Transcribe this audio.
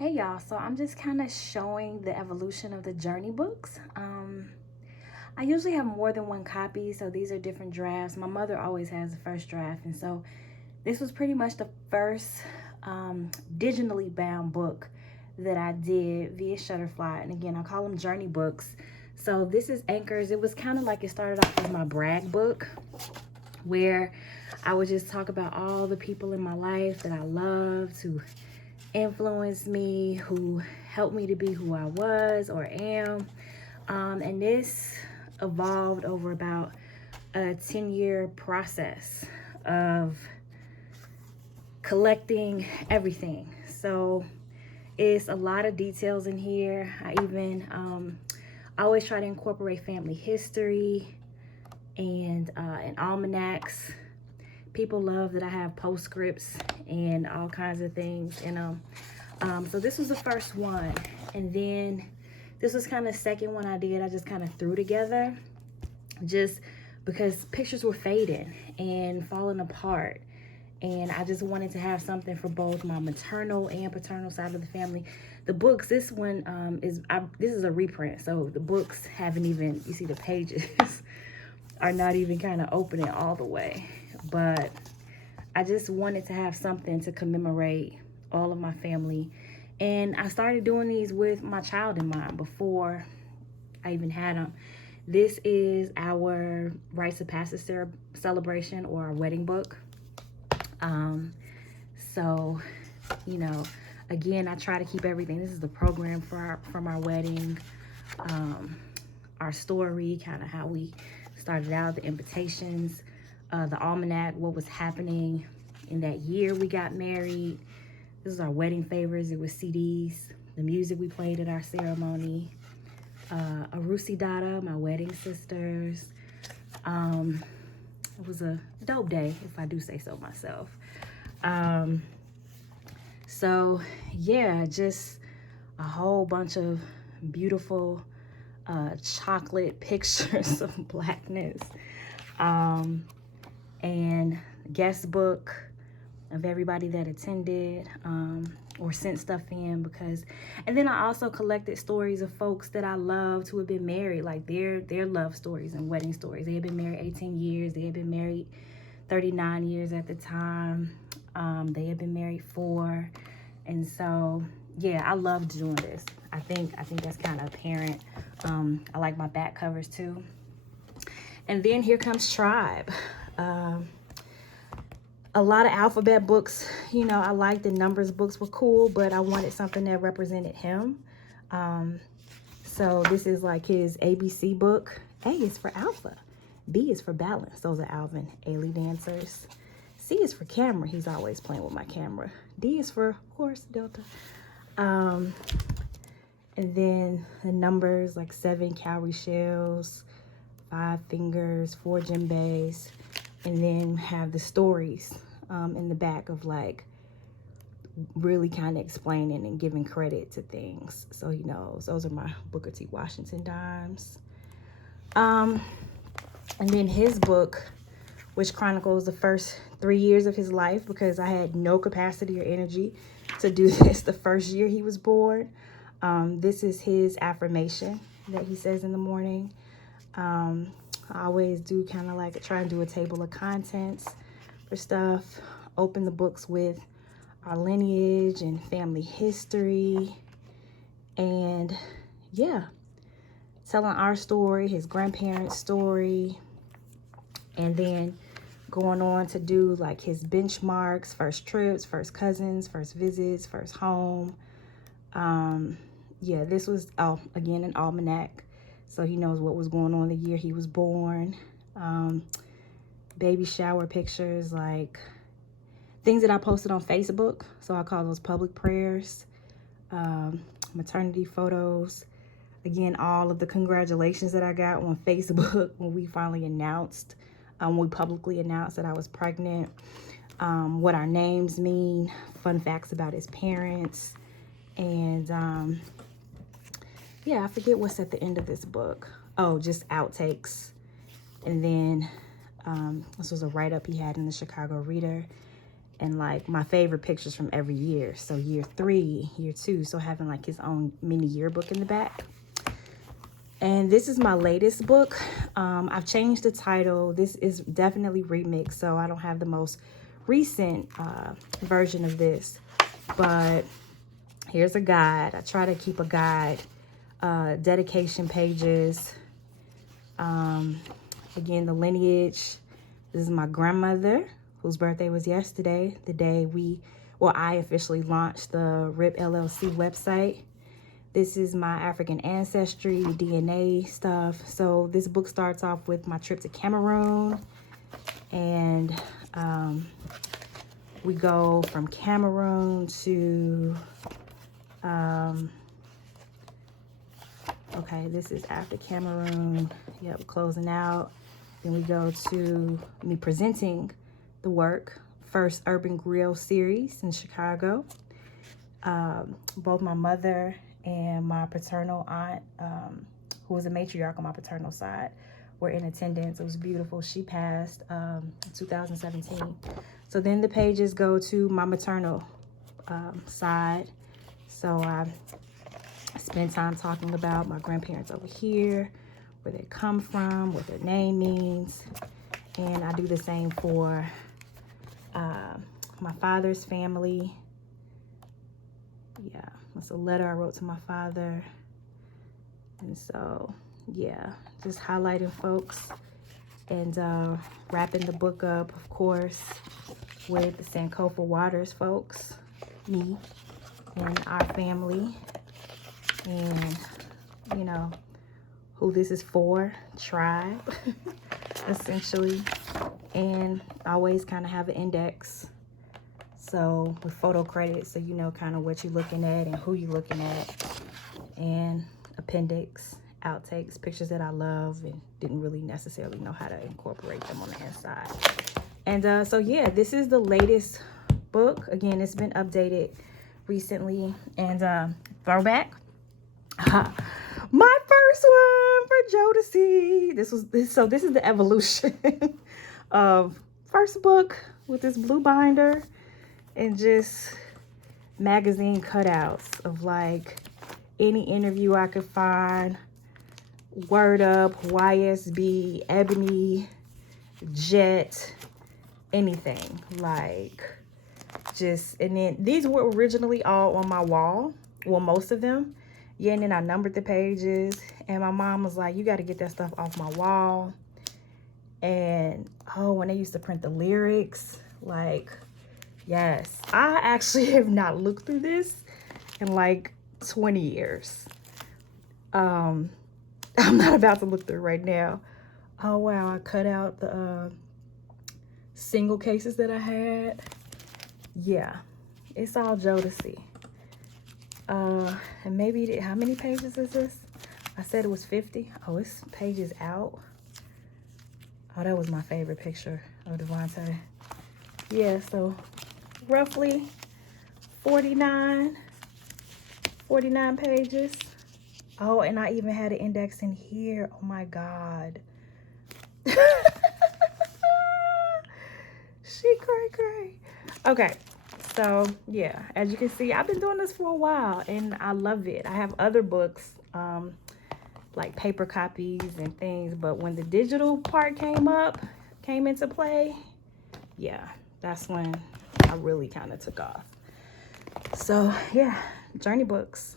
Hey y'all, so I'm just kind of showing the evolution of the journey books. I usually have more than one copy, so these are different drafts. My mother always has the first draft, and so this was pretty much the first digitally bound book that I did via Shutterfly. And again, I call them journey books. So this is Anchors. It was kind of like it started off as my brag book, where I would just talk about all the people in my life that I loved, who influenced me, who helped me to be who I was or am. And this evolved over about a 10-year process of collecting everything. So it's a lot of details in here. I even always try to incorporate family history and almanacs. People love that I have postscripts and all kinds of things in them. So this was the first one. And then this was kind of the second one I did. I just kind of threw together just because pictures were fading and falling apart. And I just wanted to have something for both my maternal and paternal side of the family. The books, this one this is a reprint. So the books haven't even, you see the pages are not even kind of opening all the way. But I just wanted to have something to commemorate all of my family. And I started doing these with my child in mind before I even had them. This is our rites of passage celebration, or our wedding book. So, you know, again, I try to keep everything. This is the program from our wedding, our story, kind of how we started out, the invitations, the almanac, what was happening in that year we got married. This is our wedding favors. It was CDs, the music we played at our ceremony, Arusi Dada, my wedding sisters. It was a dope day, if I do say so myself. So yeah, just a whole bunch of beautiful chocolate pictures of Blackness, and guest book of everybody that attended or sent stuff in. And then I also collected stories of folks that I loved who had been married, like their love stories and wedding stories. They had been married 18 years. They had been married 39 years at the time. They had been married 4. And so, yeah, I loved doing this. I think that's kind of apparent. I like my back covers too. And then here comes Tribe. A lot of alphabet books, you know, I like the numbers books were cool, but I wanted something that represented him. So this is like his ABC book. A is for Alpha. B is for Balance. Those are Alvin Ailey dancers. C is for Camera. He's always playing with my camera. D is for Horse Delta. And then the numbers like 7 cowrie shells, 5 fingers, 4 djembes, and then have the stories in the back of like really kind of explaining and giving credit to things. So he knows. Those are my Booker T. Washington dimes. And then his book, which chronicles the first 3 years of his life, because I had no capacity or energy to do this the first year he was born. This is his affirmation that he says in the morning. I always do kind of like try and do a table of contents for stuff. Open the books with our lineage and family history. And yeah, telling our story, his grandparents' story. And then going on to do like his benchmarks, first trips, first cousins, first visits, first home. Yeah, this was, again, an almanac. So he knows what was going on the year he was born. Baby shower pictures, like things that I posted on Facebook. So I call those public prayers. Maternity photos. Again, all of the congratulations that I got on Facebook when we finally announced, when we publicly announced that I was pregnant. What our names mean. Fun facts about his parents. And yeah, I forget what's at the end of this book. Oh, just outtakes. And then this was a write-up he had in the Chicago Reader. and like my favorite pictures from every year. So year 3, year 2, so having like his own mini yearbook in the back. And this is my latest book. I've changed the title. This is definitely remixed, so I don't have the most recent version of this. But here's a guide. I try to keep a guide. Dedication pages. Again, the lineage. This is my grandmother, whose birthday was yesterday, the day I officially launched the RIP LLC website. This is my African ancestry, DNA stuff. So this book starts off with my trip to Cameroon. And we go from Cameroon to, okay, this is after Cameroon. Yep, closing out. Then we go to me presenting the work, first Urban Griot series in Chicago. Both my mother and my paternal aunt, who was a matriarch on my paternal side, were in attendance. It was beautiful. She passed in 2017. So then the pages go to my maternal side. So I spend time talking about my grandparents over here, where they come from, what their name means. And I do the same for my father's family. Yeah, that's a letter I wrote to my father. And so, yeah, just highlighting folks and wrapping the book up, of course, with the Sankofa Waters folks, me and our family, and, you know, who this is for, tribe, essentially. And I always kind of have an index, so with photo credits, so you know kind of what you're looking at and who you're looking at, and appendix, outtakes, pictures that I love and didn't really necessarily know how to incorporate them on the inside. And so yeah, this is the latest book. Again, it's been updated recently. And throwback, my first one for Jodeci. This is the evolution of first book with this blue binder and just magazine cutouts of like any interview I could find. Word Up, YSB, Ebony, Jet, anything. Like, just, and then these were originally all on my wall. Well, most of them. Yeah, and then I numbered the pages. And my mom was like, you got to get that stuff off my wall. And, oh, when they used to print the lyrics, like, yes. I actually have not looked through this in like 20 years. I'm not about to look through right now. Oh, wow. I cut out the single cases that I had. Yeah. It's all Jodeci. And maybe, how many pages is this? I said it was 50. Oh, it's pages out. Oh, that was my favorite picture of Devontae. Yeah, so roughly 49 pages. Oh, and I even had an index in here. Oh my God. She cray. Okay, so yeah, as you can see, I've been doing this for a while and I love it. I have other books, like paper copies and things, but when the digital part came into play, yeah, that's when I really kind of took off. So yeah, journey books.